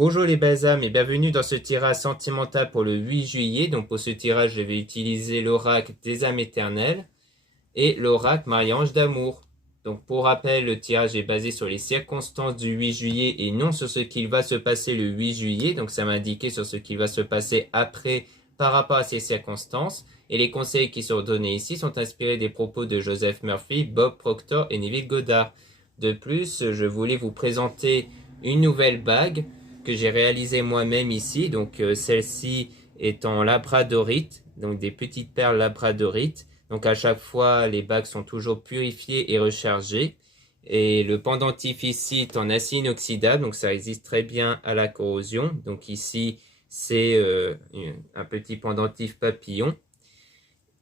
Bonjour les belles âmes et bienvenue dans ce tirage sentimental pour le 8 juillet. Donc pour ce tirage, je vais utiliser l'oracle des âmes éternelles et l'oracle Marie-Ange d'amour. Donc pour rappel, le tirage est basé sur les circonstances du 8 juillet et non sur ce qu'il va se passer le 8 juillet. Donc ça m'a indiqué sur ce qui va se passer après par rapport à ces circonstances. Et les conseils qui sont donnés ici sont inspirés des propos de Joseph Murphy, Bob Proctor et Neville Goddard. De plus, je voulais vous présenter une nouvelle bague que j'ai réalisée moi-même ici. Donc celle-ci est en labradorite, donc des petites perles labradorite. Donc à chaque fois, les bagues sont toujours purifiées et rechargées. Et le pendentif ici est en acier inoxydable, donc ça résiste très bien à la corrosion. Donc ici, c'est un petit pendentif papillon.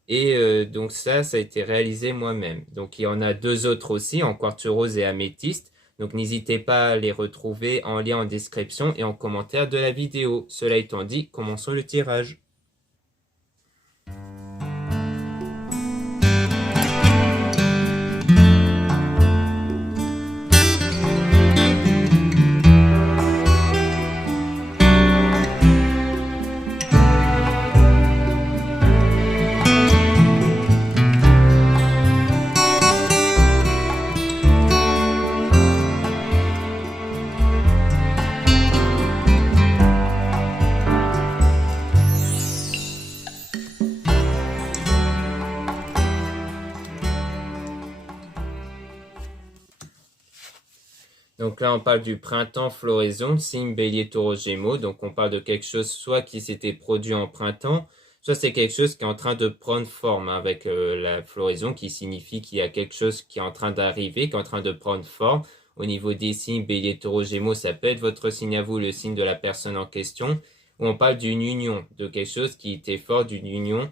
Et donc ça a été réalisé moi-même. Donc il y en a deux autres aussi, en quartz rose et améthyste. Donc n'hésitez pas à les retrouver en lien en description et en commentaire de la vidéo. Cela étant dit, commençons le tirage. Donc là, on parle du printemps floraison, signe bélier taureau gémeaux. Donc on parle de quelque chose soit qui s'était produit en printemps, soit c'est quelque chose qui est en train de prendre forme avec la floraison qui signifie qu'il y a quelque chose qui est en train d'arriver, qui est en train de prendre forme. Au niveau des signes bélier taureau gémeaux, ça peut être votre signe à vous, le signe de la personne en question. Où on parle d'une union, de quelque chose qui était fort, d'une union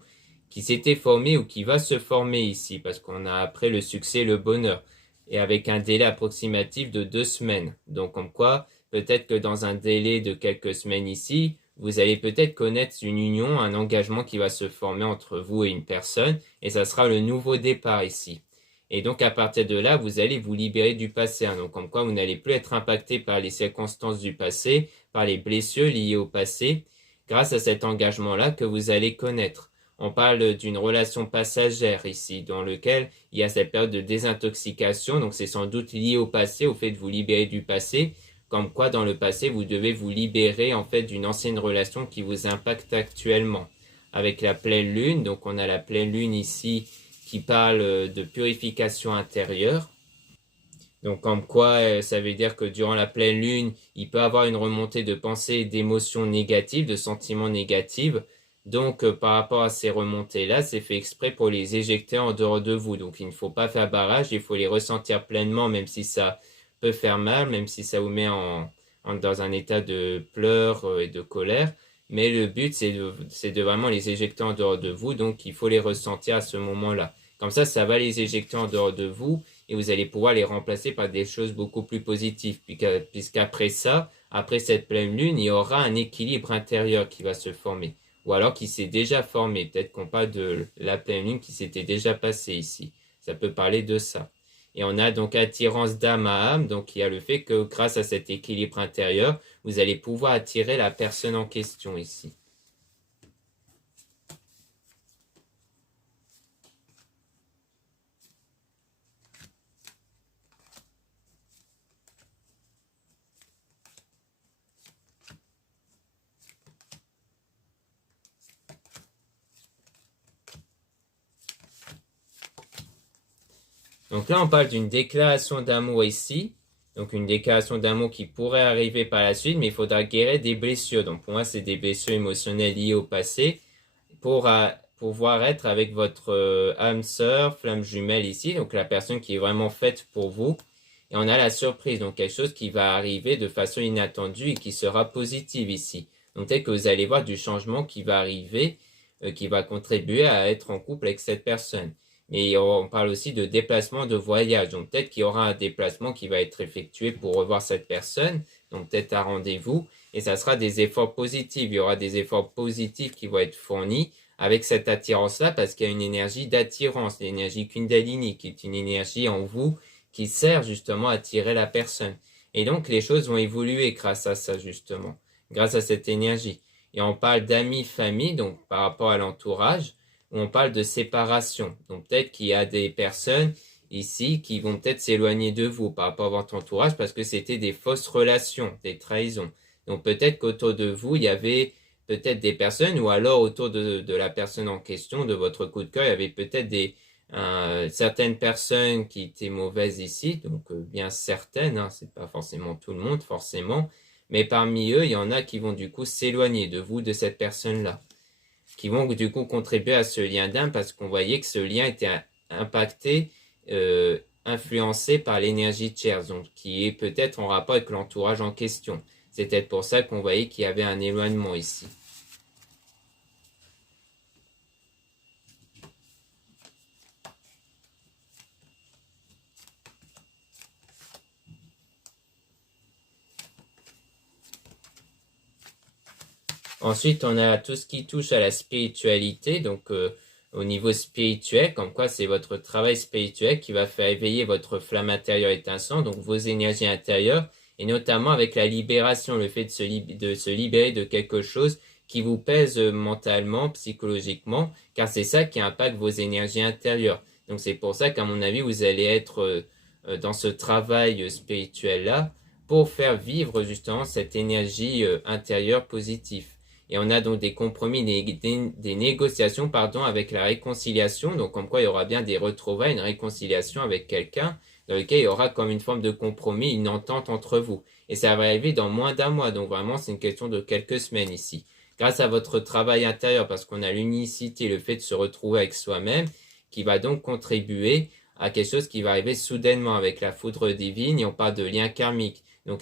qui s'était formée ou qui va se former ici, parce qu'on a après le succès, le bonheur et avec un délai approximatif de 2 semaines. Donc comme quoi, peut-être que dans un délai de quelques semaines ici, vous allez peut-être connaître une union, un engagement qui va se former entre vous et une personne, et ça sera le nouveau départ ici. Et donc à partir de là, vous allez vous libérer du passé. Donc comme quoi, vous n'allez plus être impacté par les circonstances du passé, par les blessures liées au passé, grâce à cet engagement-là que vous allez connaître. On parle d'une relation passagère ici, dans lequel il y a cette période de désintoxication. Donc c'est sans doute lié au passé, au fait de vous libérer du passé. Comme quoi, dans le passé, vous devez vous libérer en fait d'une ancienne relation qui vous impacte actuellement. Avec la pleine lune, donc on a la pleine lune ici qui parle de purification intérieure. Donc comme quoi, ça veut dire que durant la pleine lune, il peut y avoir une remontée de pensées et d'émotions négatives, de sentiments négatifs. Donc par rapport à ces remontées-là, c'est fait exprès pour les éjecter en dehors de vous. Donc il ne faut pas faire barrage, il faut les ressentir pleinement, même si ça peut faire mal, même si ça vous met dans un état de pleurs et de colère. Mais le but, c'est de vraiment les éjecter en dehors de vous, donc il faut les ressentir à ce moment-là. Comme ça va les éjecter en dehors de vous et vous allez pouvoir les remplacer par des choses beaucoup plus positives. Puisqu'après ça, après cette pleine lune, il y aura un équilibre intérieur qui va se former. Ou alors qui s'est déjà formé. Peut-être qu'on parle de la pleine lune qui s'était déjà passée ici. Ça peut parler de ça. Et on a donc attirance d'âme à âme. Donc il y a le fait que grâce à cet équilibre intérieur, vous allez pouvoir attirer la personne en question ici. Donc là, on parle d'une déclaration d'amour ici. Donc une déclaration d'amour qui pourrait arriver par la suite, mais il faudra guérir des blessures. Donc pour moi, c'est des blessures émotionnelles liées au passé pour pouvoir être avec votre âme sœur, flamme jumelle ici. Donc la personne qui est vraiment faite pour vous. Et on a la surprise, donc quelque chose qui va arriver de façon inattendue et qui sera positive ici. Donc peut-être que vous allez voir du changement qui va arriver, qui va contribuer à être en couple avec cette personne. Et on parle aussi de déplacement de voyage. Donc peut-être qu'il y aura un déplacement qui va être effectué pour revoir cette personne. Donc peut-être un rendez-vous. Et ça sera des efforts positifs. Il y aura des efforts positifs qui vont être fournis avec cette attirance-là parce qu'il y a une énergie d'attirance, l'énergie Kundalini qui est une énergie en vous qui sert justement à attirer la personne. Et donc, les choses vont évoluer grâce à ça, justement, grâce à cette énergie. Et on parle d'amis, famille, donc par rapport à l'entourage, où on parle de séparation. Donc, peut-être qu'il y a des personnes ici qui vont peut-être s'éloigner de vous par rapport à votre entourage parce que c'était des fausses relations, des trahisons. Donc, peut-être qu'autour de vous, il y avait peut-être des personnes, ou alors autour de la personne en question, de votre coup de cœur, il y avait peut-être certaines personnes qui étaient mauvaises ici, donc bien certaines, hein, c'est pas forcément tout le monde, forcément, mais parmi eux, il y en a qui vont du coup s'éloigner de vous, de cette personne-là, qui vont du coup contribuer à ce lien d'âme parce qu'on voyait que ce lien était impacté, influencé par l'énergie tierce, donc qui est peut-être en rapport avec l'entourage en question. C'est peut-être pour ça qu'on voyait qu'il y avait un éloignement ici. Ensuite, on a tout ce qui touche à la spiritualité, donc au niveau spirituel, comme quoi c'est votre travail spirituel qui va faire éveiller votre flamme intérieure étincelante, donc vos énergies intérieures, et notamment avec la libération, le fait de se libérer de quelque chose qui vous pèse mentalement, psychologiquement, car c'est ça qui impacte vos énergies intérieures. Donc c'est pour ça qu'à mon avis, vous allez être dans ce travail spirituel-là pour faire vivre justement cette énergie intérieure positive. Et on a donc des compromis, des négociations, pardon, avec la réconciliation. Donc, comme quoi il y aura bien des retrouvailles, une réconciliation avec quelqu'un dans lequel il y aura comme une forme de compromis, une entente entre vous. Et ça va arriver dans moins d'un mois. Donc, vraiment, c'est une question de quelques semaines ici. Grâce à votre travail intérieur, parce qu'on a l'unicité, le fait de se retrouver avec soi-même, qui va donc contribuer à quelque chose qui va arriver soudainement avec la foudre divine. Et on parle de lien karmique. Donc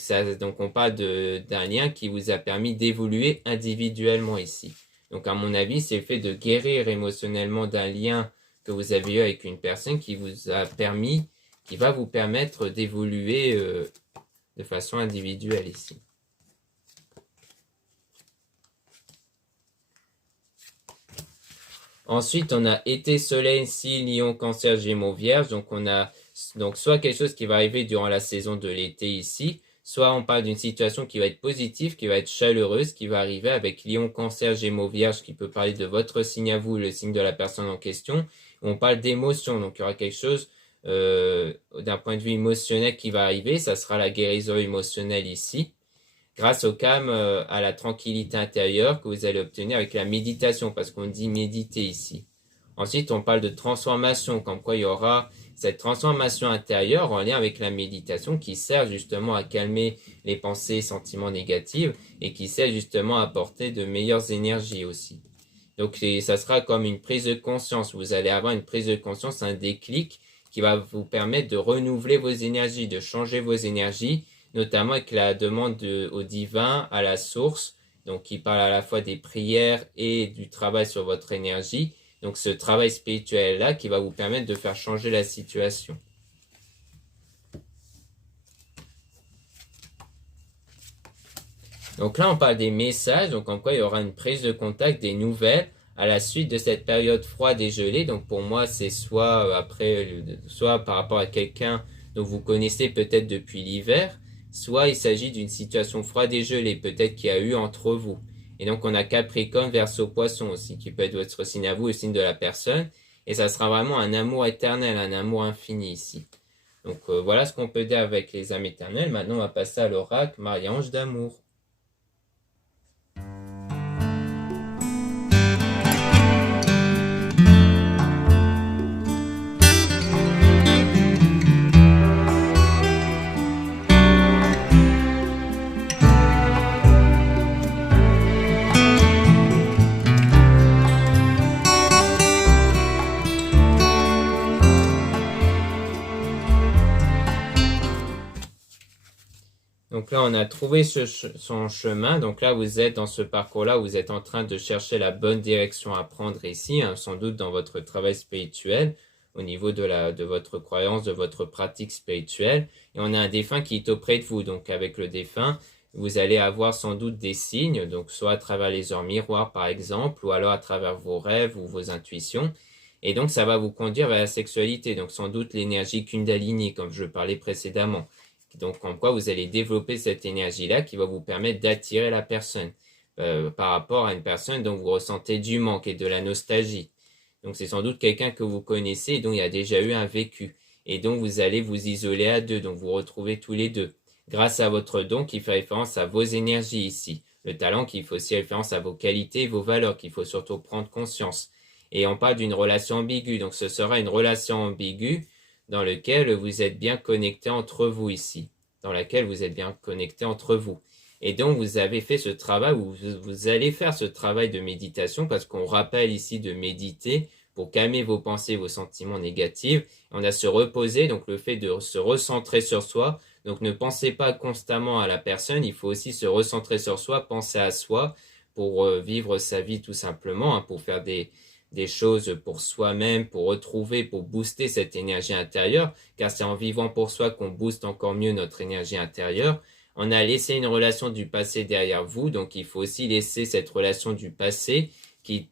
on parle d'un lien qui vous a permis d'évoluer individuellement ici. Donc à mon avis, c'est le fait de guérir émotionnellement d'un lien que vous avez eu avec une personne qui va vous permettre d'évoluer de façon individuelle ici. Ensuite, on a été, soleil, signe, lion, cancer, gémeaux, vierge. Donc on a soit quelque chose qui va arriver durant la saison de l'été ici, soit on parle d'une situation qui va être positive, qui va être chaleureuse, qui va arriver avec lion, cancer, gémeaux, vierge, qui peut parler de votre signe à vous, le signe de la personne en question. On parle d'émotion, donc il y aura quelque chose d'un point de vue émotionnel qui va arriver, ça sera la guérison émotionnelle ici, grâce au calme, à la tranquillité intérieure que vous allez obtenir avec la méditation, parce qu'on dit méditer ici. Ensuite, on parle de transformation, comme quoi il y aura cette transformation intérieure en lien avec la méditation qui sert justement à calmer les pensées et sentiments négatifs et qui sert justement à apporter de meilleures énergies aussi. Donc ça sera comme une prise de conscience. Vous allez avoir une prise de conscience, un déclic qui va vous permettre de renouveler vos énergies, de changer vos énergies, notamment avec la demande au divin, à la source, donc qui parle à la fois des prières et du travail sur votre énergie. Donc ce travail spirituel-là qui va vous permettre de faire changer la situation. Donc là, on parle des messages, donc en quoi il y aura une prise de contact, des nouvelles à la suite de cette période froide et gelée. Donc pour moi, c'est soit par rapport à quelqu'un dont vous connaissez peut-être depuis l'hiver, soit il s'agit d'une situation froide et gelée, peut-être qu'il y a eu entre vous. Et donc, on a Capricorne, Verseau, Poisson aussi, qui peut être votre signe à vous, le signe de la personne. Et ça sera vraiment un amour éternel, un amour infini ici. Donc, voilà ce qu'on peut dire avec les âmes éternelles. Maintenant, on va passer à l'oracle Marie-Ange d'amour. Donc là, on a trouvé son chemin. Donc là, vous êtes dans ce parcours-là, vous êtes en train de chercher la bonne direction à prendre ici, hein, sans doute dans votre travail spirituel, au niveau de votre croyance, de votre pratique spirituelle. Et on a un défunt qui est auprès de vous. Donc avec le défunt, vous allez avoir sans doute des signes, donc soit à travers les heures miroirs par exemple, ou alors à travers vos rêves ou vos intuitions. Et donc ça va vous conduire vers la sexualité. Donc sans doute l'énergie Kundalini, comme je parlais précédemment, Donc, comme quoi vous allez développer cette énergie-là qui va vous permettre d'attirer la personne par rapport à une personne dont vous ressentez du manque et de la nostalgie. Donc, c'est sans doute quelqu'un que vous connaissez et dont il y a déjà eu un vécu et dont vous allez vous isoler à deux, donc vous retrouvez tous les deux. Grâce à votre don qui fait référence à vos énergies ici. Le talent qui fait aussi référence à vos qualités et vos valeurs qu'il faut surtout prendre conscience. Et on parle d'une relation ambiguë, donc ce sera une relation ambiguë dans laquelle vous êtes bien connecté entre vous ici. Dans laquelle vous êtes bien connecté entre vous. Et donc vous avez fait ce travail, ou vous allez faire ce travail de méditation parce qu'on rappelle ici de méditer pour calmer vos pensées, vos sentiments négatifs. On a se reposer, donc le fait de se recentrer sur soi. Donc ne pensez pas constamment à la personne, il faut aussi se recentrer sur soi, penser à soi pour vivre sa vie tout simplement, pour faire des choses pour soi-même, pour retrouver, pour booster cette énergie intérieure, car c'est en vivant pour soi qu'on booste encore mieux notre énergie intérieure. On a laissé une relation du passé derrière vous, donc il faut aussi laisser cette relation du passé qui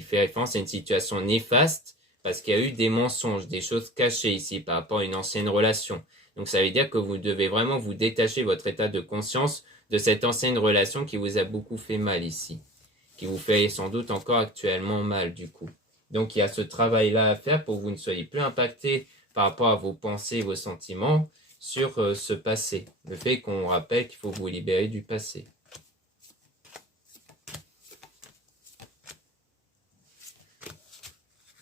fait référence à une situation néfaste, parce qu'il y a eu des mensonges, des choses cachées ici par rapport à une ancienne relation. Donc ça veut dire que vous devez vraiment vous détacher votre état de conscience de cette ancienne relation qui vous a beaucoup fait mal ici, qui vous fait sans doute encore actuellement mal du coup. Donc il y a ce travail-là à faire pour que vous ne soyez plus impacté par rapport à vos pensées et vos sentiments sur ce passé. Le fait qu'on rappelle qu'il faut vous libérer du passé.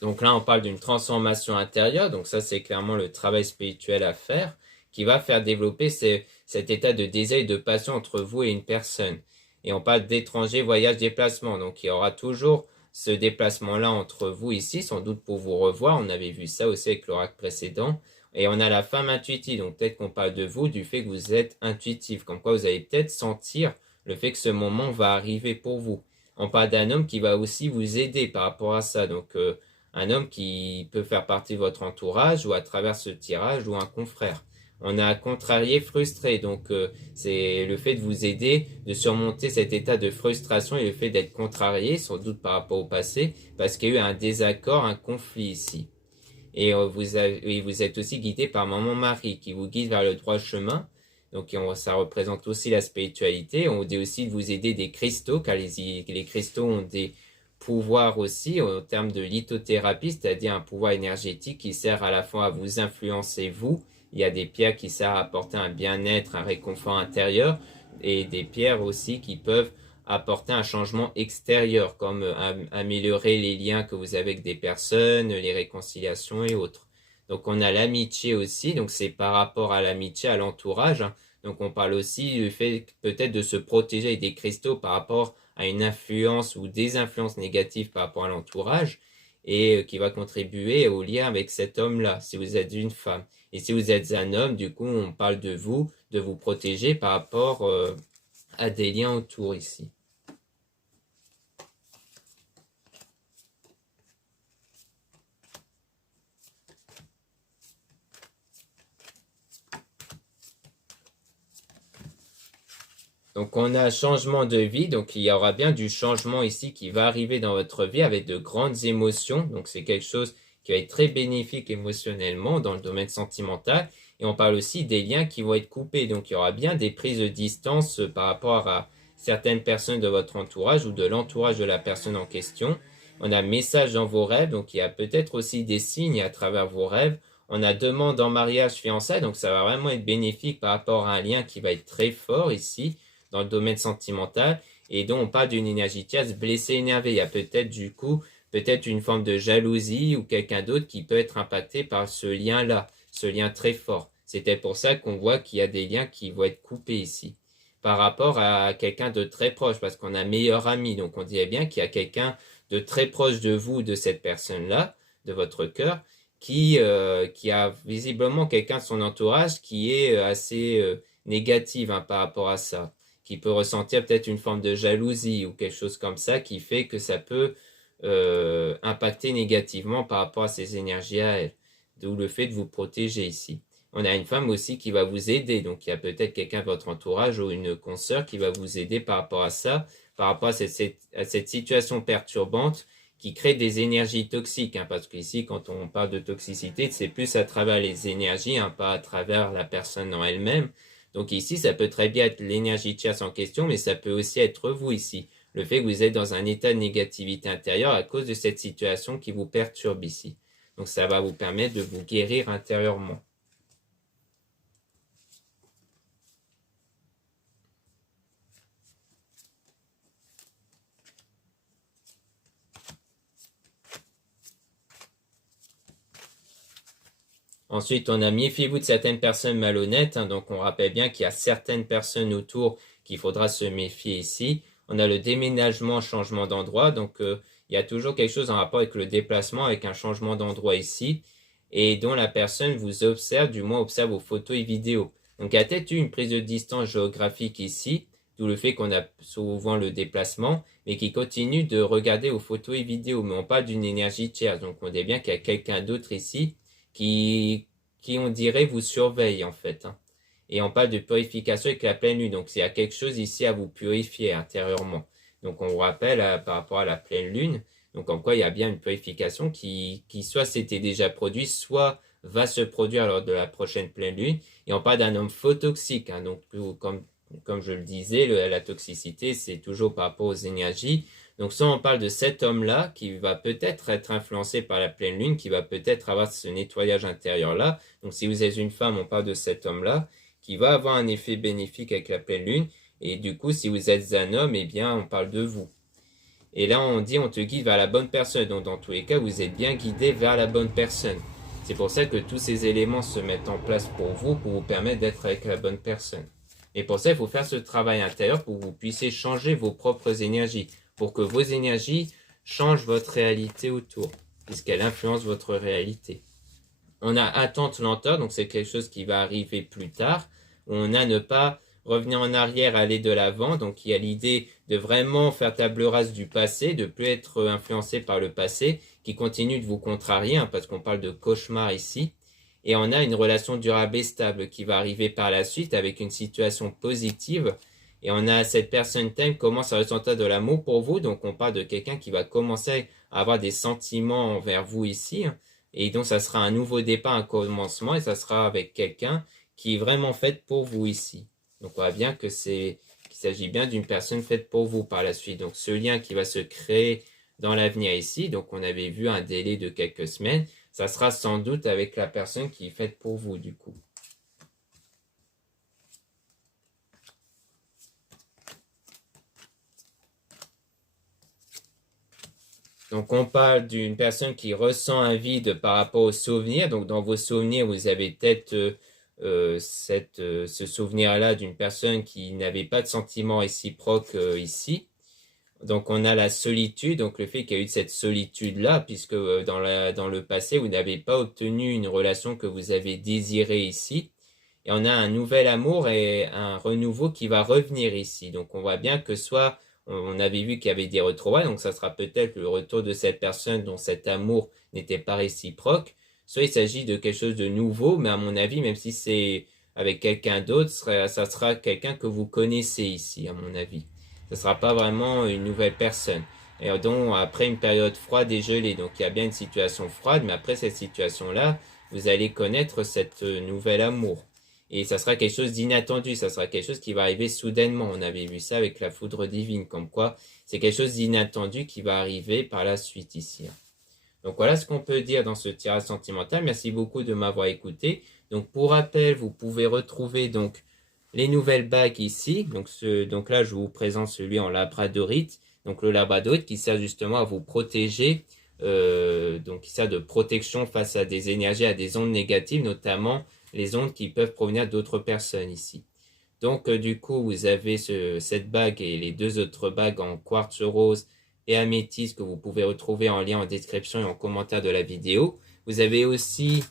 Donc là, on parle d'une transformation intérieure. Donc ça, c'est clairement le travail spirituel à faire qui va faire développer cet état de désir et de passion entre vous et une personne. Et on parle d'étranger, voyage, déplacement. Donc il y aura toujours ce déplacement-là entre vous ici, sans doute pour vous revoir. On avait vu ça aussi avec l'oracle précédent. Et on a la femme intuitive. Donc peut-être qu'on parle de vous, du fait que vous êtes intuitif. Comme quoi vous allez peut-être sentir le fait que ce moment va arriver pour vous. On parle d'un homme qui va aussi vous aider par rapport à ça. Donc un homme qui peut faire partie de votre entourage ou à travers ce tirage ou un confrère. On a contrarié, frustré, donc c'est le fait de vous aider, de surmonter cet état de frustration et le fait d'être contrarié, sans doute par rapport au passé, parce qu'il y a eu un désaccord, un conflit ici. Et vous êtes aussi guidé par Maman Marie qui vous guide vers le droit chemin. Donc ça représente aussi la spiritualité. On dit aussi de vous aider des cristaux, car les cristaux ont des pouvoirs aussi en termes de lithothérapie, c'est-à-dire un pouvoir énergétique qui sert à la fois à vous influencer vous. Il y a des pierres qui servent à apporter un bien-être, un réconfort intérieur, et des pierres aussi qui peuvent apporter un changement extérieur, comme améliorer les liens que vous avez avec des personnes, les réconciliations et autres. Donc on a l'amitié aussi, donc c'est par rapport à l'amitié, à l'entourage. Donc on parle aussi du fait peut-être de se protéger avec des cristaux par rapport à une influence ou des influences négatives par rapport à l'entourage et qui va contribuer au lien avec cet homme-là, si vous êtes une femme. Et si vous êtes un homme, du coup, on parle de vous protéger par rapport à des liens autour ici. Donc on a changement de vie, donc il y aura bien du changement ici qui va arriver dans votre vie avec de grandes émotions. Donc c'est quelque chose qui va être très bénéfique émotionnellement dans le domaine sentimental. Et on parle aussi des liens qui vont être coupés. Donc il y aura bien des prises de distance par rapport à certaines personnes de votre entourage ou de l'entourage de la personne en question. On a message dans vos rêves, donc il y a peut-être aussi des signes à travers vos rêves. On a demande en mariage, fiançailles, donc ça va vraiment être bénéfique par rapport à un lien qui va être très fort ici dans le domaine sentimental et dont on parle d'une énergie tierce blessée, énervée. Il y a peut-être du coup, peut-être une forme de jalousie ou quelqu'un d'autre qui peut être impacté par ce lien-là, ce lien très fort. C'était pour ça qu'on voit qu'il y a des liens qui vont être coupés ici par rapport à quelqu'un de très proche parce qu'on a meilleur ami. Donc on dirait bien qu'il y a quelqu'un de très proche de vous, de cette personne-là, de votre cœur, qui a visiblement quelqu'un de son entourage qui est assez négatif par rapport à ça, qui peut ressentir peut-être une forme de jalousie ou quelque chose comme ça qui fait que ça peut impacter négativement par rapport à ses énergies à elle. D'où le fait de vous protéger ici. On a une femme aussi qui va vous aider, donc il y a peut-être quelqu'un de votre entourage ou une consoeur qui va vous aider par rapport à ça, par rapport à cette situation perturbante qui crée des énergies toxiques, hein, parce qu'ici, quand on parle de toxicité, c'est plus à travers les énergies, hein, pas à travers la personne en elle-même. Donc ici, ça peut très bien être l'énergie tierce en question, mais ça peut aussi être vous ici. Le fait que vous êtes dans un état de négativité intérieure à cause de cette situation qui vous perturbe ici. Donc ça va vous permettre de vous guérir intérieurement. Ensuite, on a méfiez-vous de certaines personnes malhonnêtes. Hein, donc, on rappelle bien qu'il y a certaines personnes autour qu'il faudra se méfier ici. On a le déménagement, changement d'endroit. Donc, il y a toujours quelque chose en rapport avec le déplacement, avec un changement d'endroit ici, et dont la personne vous observe, du moins observe vos photos et vidéos. Donc, il y a peut-être eu une prise de distance géographique ici, d'où le fait qu'on a souvent le déplacement, mais qui continue de regarder vos photos et vidéos. Mais on parle d'une énergie tierce. Donc, on dit bien qu'il y a quelqu'un d'autre ici qui, on dirait, vous surveille en fait. Hein. Et on parle de purification avec la pleine lune. Donc, il y a quelque chose ici à vous purifier intérieurement. Donc, on vous rappelle par rapport à la pleine lune. Donc, en quoi il y a bien une purification qui soit s'était déjà produit, soit va se produire lors de la prochaine pleine lune. Et on parle d'un homme faux toxique. Hein. Donc, comme je le disais, la toxicité, c'est toujours par rapport aux énergies. Donc, soit on parle de cet homme-là qui va peut-être être influencé par la pleine lune, qui va peut-être avoir ce nettoyage intérieur-là. Donc, si vous êtes une femme, on parle de cet homme-là qui va avoir un effet bénéfique avec la pleine lune. Et du coup, si vous êtes un homme, eh bien, on parle de vous. Et là, on dit, on te guide vers la bonne personne. Donc, dans tous les cas, vous êtes bien guidé vers la bonne personne. C'est pour ça que tous ces éléments se mettent en place pour vous permettre d'être avec la bonne personne. Et pour ça, il faut faire ce travail intérieur pour que vous puissiez changer vos propres énergies, pour que vos énergies changent votre réalité autour, puisqu'elles influencent votre réalité. On a attente lenteur, donc c'est quelque chose qui va arriver plus tard. On a ne pas revenir en arrière, aller de l'avant. Donc il y a l'idée de vraiment faire table rase du passé, de plus être influencé par le passé, qui continue de vous contrarier, hein, parce qu'on parle de cauchemar ici. Et on a une relation durable et stable qui va arriver par la suite avec une situation positive. Et on a cette personne thème commence à ressentir de l'amour pour vous. Donc on parle de quelqu'un qui va commencer à avoir des sentiments envers vous ici. Et donc ça sera un nouveau départ, un commencement. Et ça sera avec quelqu'un qui est vraiment fait pour vous ici. Donc on voit bien que qu'il s'agit bien d'une personne faite pour vous par la suite. Donc ce lien qui va se créer dans l'avenir ici. Donc on avait vu un délai de quelques semaines. Ça sera sans doute avec la personne qui est faite pour vous, du coup. Donc, on parle d'une personne qui ressent un vide par rapport aux souvenirs. Donc, dans vos souvenirs, vous avez peut-être ce souvenir-là d'une personne qui n'avait pas de sentiment réciproque ici. Donc, on a la solitude, donc le fait qu'il y a eu cette solitude-là, puisque dans le passé, vous n'avez pas obtenu une relation que vous avez désirée ici. Et on a un nouvel amour et un renouveau qui va revenir ici. Donc, on voit bien que soit on avait vu qu'il y avait des retrouvailles, donc ça sera peut-être le retour de cette personne dont cet amour n'était pas réciproque. Soit il s'agit de quelque chose de nouveau, mais à mon avis, même si c'est avec quelqu'un d'autre, ça sera quelqu'un que vous connaissez ici, à mon avis. Ce ne sera pas vraiment une nouvelle personne. Et donc, après une période froide et gelée, donc il y a bien une situation froide, mais après cette situation-là, vous allez connaître cette nouvel amour. Et ça sera quelque chose d'inattendu, ça sera quelque chose qui va arriver soudainement. On avait vu ça avec la foudre divine, comme quoi c'est quelque chose d'inattendu qui va arriver par la suite ici. Donc voilà ce qu'on peut dire dans ce tirage sentimental. Merci beaucoup de m'avoir écouté. Donc pour rappel, vous pouvez retrouver donc les nouvelles bagues ici. Donc là, je vous présente celui en labradorite. Donc le labradorite qui sert justement à vous protéger, donc qui sert de protection face à des énergies, à des ondes négatives, notamment les ondes qui peuvent provenir d'autres personnes ici. Donc du coup, vous avez cette bague et les deux autres bagues en quartz rose et améthyste que vous pouvez retrouver en lien en description et en commentaire de la vidéo. Vous avez aussi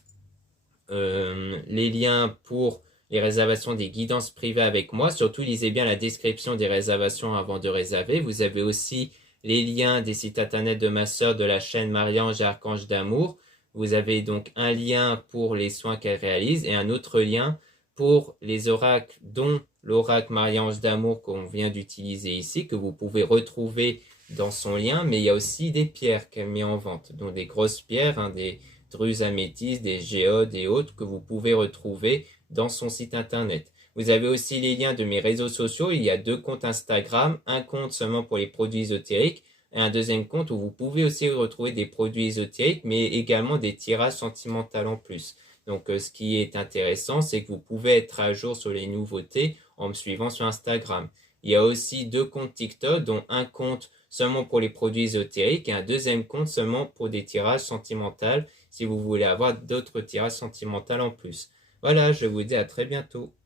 les liens pour les réservations des guidances privées avec moi. Surtout, lisez bien la description des réservations avant de réserver. Vous avez aussi les liens des sites internet de ma sœur de la chaîne Marie-Ange et Archange d'Amour. Vous avez donc un lien pour les soins qu'elle réalise et un autre lien pour les oracles, dont l'oracle Marie-Ange d'Amour qu'on vient d'utiliser ici, que vous pouvez retrouver dans son lien, mais il y a aussi des pierres qu'elle met en vente, donc des grosses pierres, hein, des drus améthystes, des géodes et autres que vous pouvez retrouver dans son site internet. Vous avez aussi les liens de mes réseaux sociaux. Il y a 2 comptes Instagram, un compte seulement pour les produits ésotériques et un deuxième compte où vous pouvez aussi retrouver des produits ésotériques, mais également des tirages sentimentaux en plus. Donc, ce qui est intéressant, c'est que vous pouvez être à jour sur les nouveautés en me suivant sur Instagram. Il y a aussi 2 comptes TikTok, dont un compte seulement pour les produits ésotériques et un deuxième compte seulement pour des tirages sentimentaux si vous voulez avoir d'autres tirages sentimentaux en plus. Voilà, je vous dis à très bientôt.